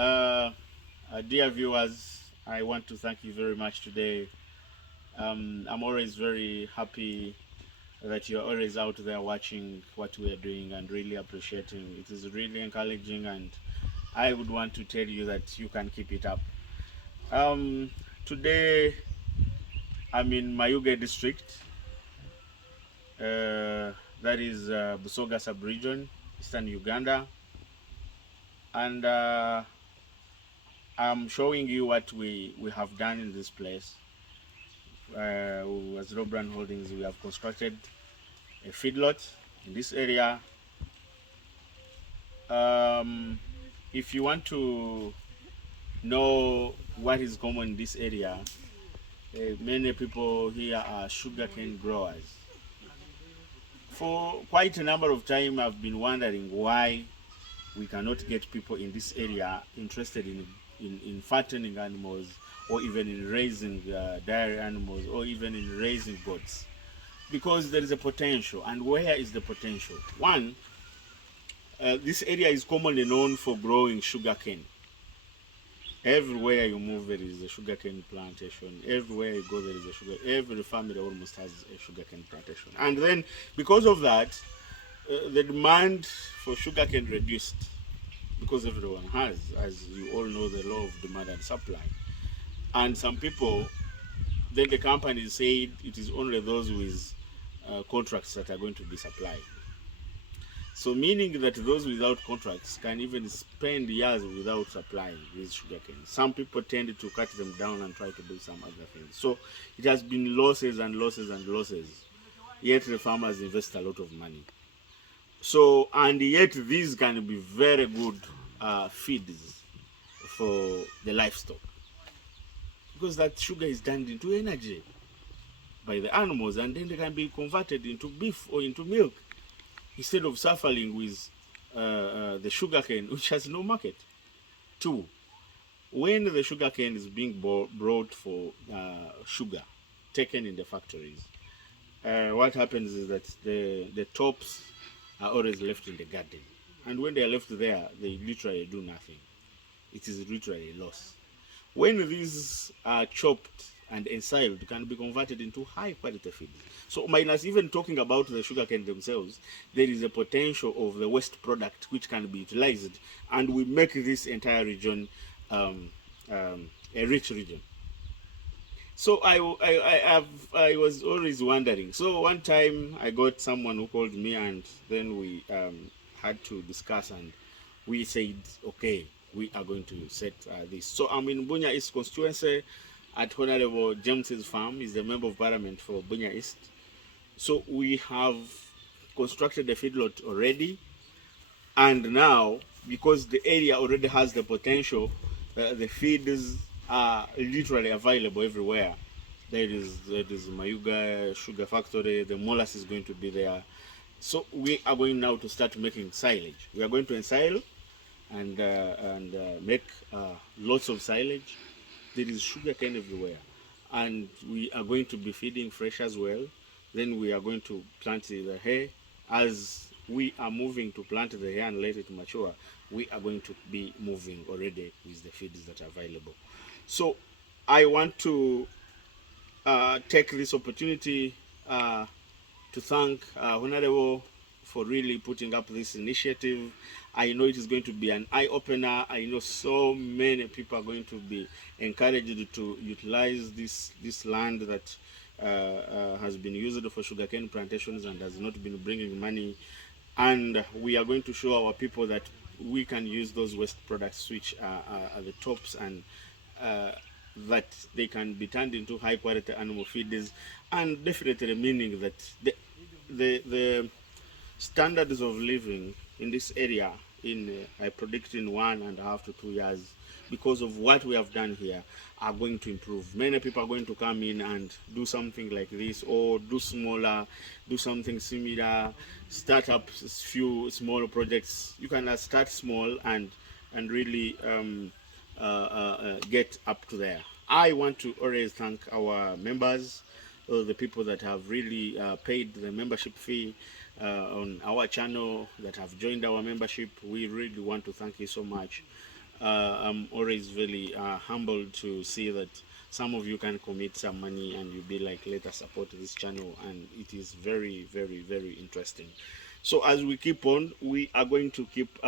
Uh, Dear viewers, I want to thank you very much today. I'm always very happy that you're always out there watching what we are doing and really appreciating. It is really encouraging, and I would want to tell you that you can keep it up. Today, I'm in Mayuge district, that is Busoga sub-region, eastern Uganda, and I'm showing you what we have done in this place. As Robran Holdings, we have constructed a feedlot in this area. If you want to know what is common in this area, many people here are sugarcane growers. For quite a number of time, I've been wondering why we cannot get people in this area interested in fattening animals, or even in raising dairy animals, or even in raising goats. Because there is a potential. And where is the potential? One, this area is commonly known for growing sugarcane. Everywhere you move, there is a sugarcane plantation. Everywhere you go, there is a sugar. Every family almost has a sugarcane plantation. And then, because of that, the demand for sugarcane reduced, because everyone has, as you all know, the law of demand and supply. And some people, then the company said it is only those with contracts that are going to be supplied. So meaning that those without contracts can even spend years without supplying this sugarcane. Some people tend to cut them down and try to do some other things. So it has been losses and losses and losses. Yet the farmers invest a lot of money. So, and yet these can be very good feeds for the livestock, because that sugar is turned into energy by the animals, and then they can be converted into beef or into milk, instead of suffering with the sugarcane, which has no market. Two, when the sugarcane is being brought for sugar, taken in the factories, what happens is that the tops are always left in the garden. And when they are left there, they literally do nothing. It is literally a loss. When these are chopped and ensiled, can be converted into high quality feed. So minus even talking about the sugarcane themselves, there is a potential of the waste product which can be utilized, and we make this entire region a rich region. So I was always wondering. So one time I got someone who called me, and then we had to discuss, and we said, okay, we are going to set this. So I'm in Bunya East constituency at Honorable James's farm. He's the member of parliament for Bunya East. So we have constructed the feedlot already, and now, because the area already has the potential, the feeds are literally available everywhere. There is Mayuga sugar factory, the molasses is going to be there. So we are going now to start making silage. We are going to ensile and make lots of silage. There is sugar cane everywhere, and we are going to be feeding fresh as well. Then we are going to plant the hay. As we are moving to plant the hay and let it mature, we are going to be moving already with the feeds that are available. So I want to take this opportunity to thank Honorable for really putting up this initiative. I know it is going to be an eye-opener. I know so many people are going to be encouraged to utilize this land that has been used for sugarcane plantations and has not been bringing money. And we are going to show our people that we can use those waste products, which are the tops, and that they can be turned into high quality animal feeds, and definitely meaning that the standards of living in this area, I predict in 1.5 to 2 years, because of what we have done here, are going to improve. Many people are going to come in and do something like this, or do something similar, start up few small projects. You can start small and really get up to there. I want to always thank our members, the people that have really paid the membership fee on our channel, that have joined our membership. We really want to thank you so much. I'm always very humbled to see that some of you can commit some money and you be like, let us support this channel, and it is very, very, very interesting. So as we keep on, we are going to keep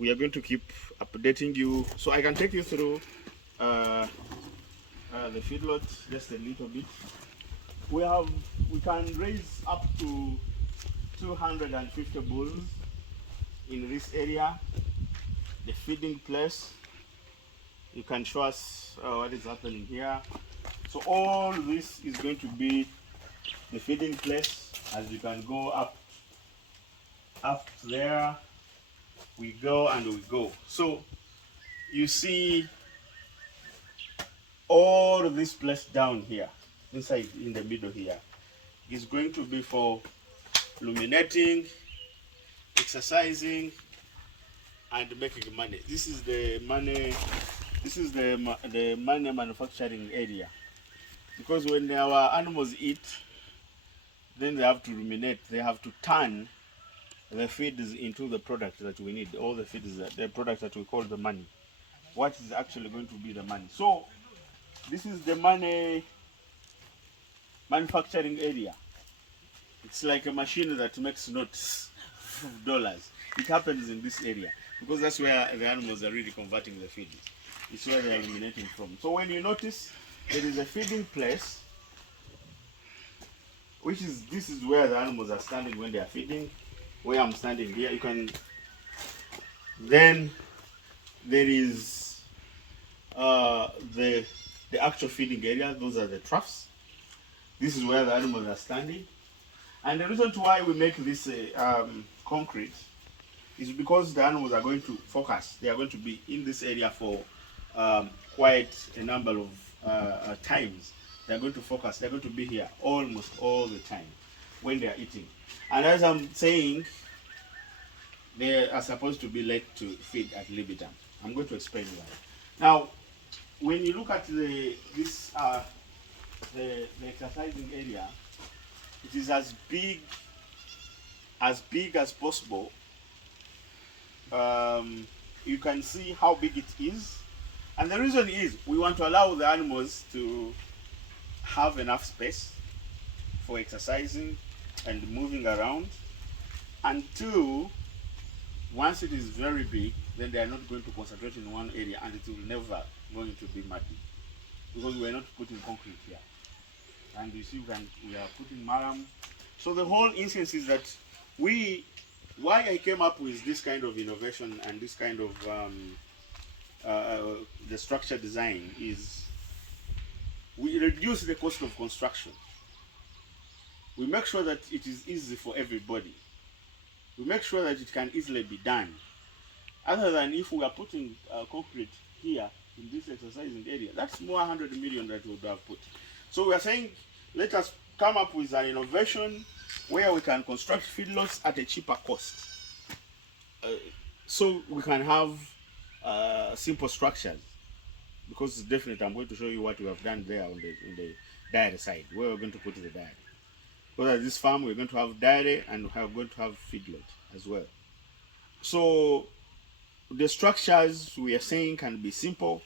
updating you. So I can take you through the feedlot just a little bit. We can raise up to 250 bulls in this area. The feeding place, you can show us what is happening here. So all this is going to be the feeding place. As you can go up there, we go and we go. So you see all of this place down here, inside in the middle here, is going to be for illuminating, exercising, and making money. This is the money. This is the money manufacturing area. Because when our animals eat, then they have to ruminate. They have to turn the feeds into the product that we need. All the feeds, the product that we call the money. What is actually going to be the money? So this is the money manufacturing area. It's like a machine that makes notes of dollars. It happens in this area because that's where the animals are really converting the feed. It's where they are eliminating from. So when you notice, there is a feeding place, this is where the animals are standing when they are feeding. Where I'm standing here, you can. Then there is the actual feeding area. Those are the troughs. This is where the animals are standing. And the reason why we make this concrete is because the animals are going to focus. They are going to be in this area for quite a number of times. They are going to focus. They are going to be here almost all the time when they are eating. And as I'm saying, they are supposed to be let to feed at libitum. I'm going to explain why. Now, when you look at the exercising area, it is as big as possible. You can see how big it is, and the reason is we want to allow the animals to have enough space for exercising and moving around. And two, once it is very big, then they are not going to concentrate in one area, and it will never going to be muddy because we are not putting concrete here. And you see, we are putting maram. So the whole instance is that why I came up with this kind of innovation and this kind of the structure design is we reduce the cost of construction. We make sure that it is easy for everybody. We make sure that it can easily be done. Other than if we are putting concrete here in this exercising area, that's more 100 million that we would have put. So we are saying, let us come up with an innovation where we can construct feedlots at a cheaper cost. So we can have simple structures. Because it's definitely, I'm going to show you what we have done there on the dairy side, where we're going to put the dairy. Because at this farm, we're going to have dairy and we're going to have feedlot as well. So the structures we are saying can be simple.